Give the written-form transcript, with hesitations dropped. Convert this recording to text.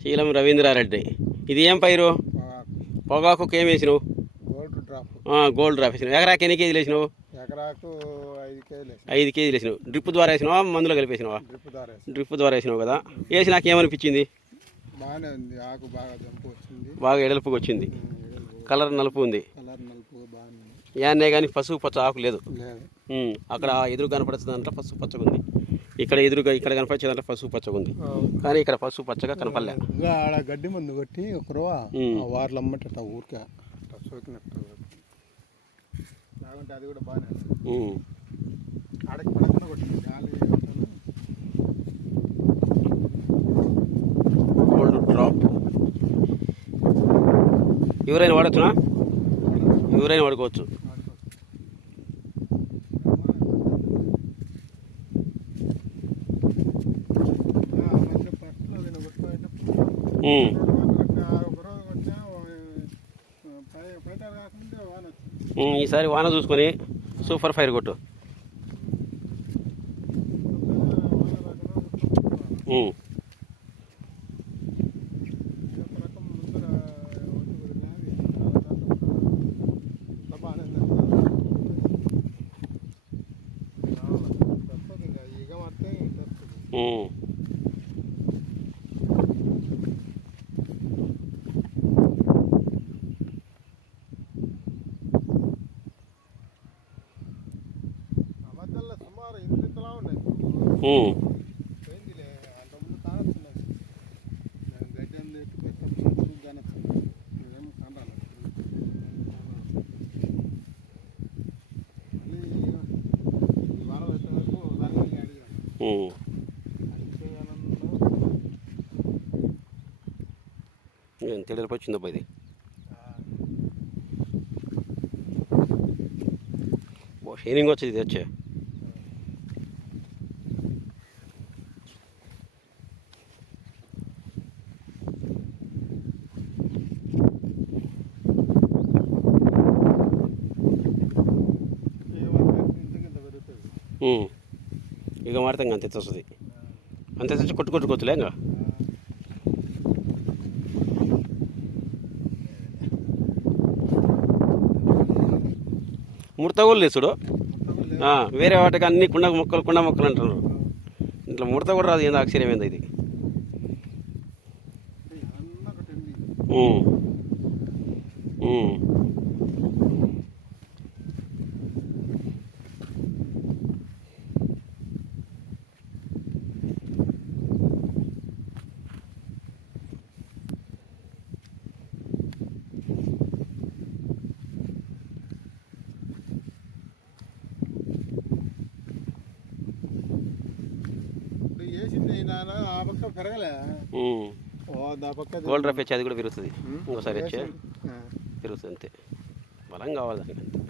శీలం రవీంద్రారెడ్డి. ఇది ఏం పైరు? పొగాకు ఏం వేసినావు? గోల్డ్ డ్రాప్ వేసినావు. ఎకరాకి ఎన్ని కేజీలు వేసినావు? ఎకరాకు 5 కేజీలు వేసినావు. డ్రిప్ ద్వారా వేసినావా, మందులో కలిపేసినావా? డ్రిప్ ద్వారా వేసినావు కదా. వేసి నాకు ఏమనిపించింది? బాగానే ఉంది, ఆకు బాగా జంపు వచ్చింది, బాగా ఎడల్పుగా వచ్చింది, కలర్ నలుపు ఉంది. యాన్నే కానీ పసుపు పచ్చ ఆకు లేదు. అక్కడ ఎదురు కనపడుతుందంటే పసుపు పచ్చగా ఉంది, ఇక్కడ ఎదురుగా ఇక్కడ కనపడేదంటే పసుపు పచ్చగా ఉంది, కానీ ఇక్కడ పసుపు పచ్చగా కనపడలే. ఆడ గడ్డి మందు కొట్టి ఒకరు వార్లు అమ్మట ఊరికే సోకినట్టు లేకుంటే అది కూడా బాగానే ఆడకి పడకుండా కొట్టింది గాలి. గోల్డ్ డ్రాప్ ఎవరైనా వాడచ్చునా? ఎవరైనా వాడుకోవచ్చు. ఈసారి వాన చూసుకొని సూపర్ ఫైర్ కొట్టు. తెలియపు వచ్చిందబ్బా ఇది. షైనింగ్ వచ్చేది ఇది వచ్చే. ఇక మారితే ఇంకా అంత వస్తుంది, అంత తెచ్చి కొట్టుకోవచ్చులే. ఇంకా ముడత కూడా లేదు చూడు. వేరే వాటికి అన్ని కుండ మొక్కలు అంటారు, ఇట్లా ముడత కూడా రాదు. ఏందో ఆశ్చర్యం ఏందో ఇది. గోల్డ్ డ్రాప్ వచ్చి అది కూడా పెరుగుతుంది. ఇంకోసారి వచ్చే పెరుగుతుంది అంతే. బలం కావాలి దానికి, అంతే.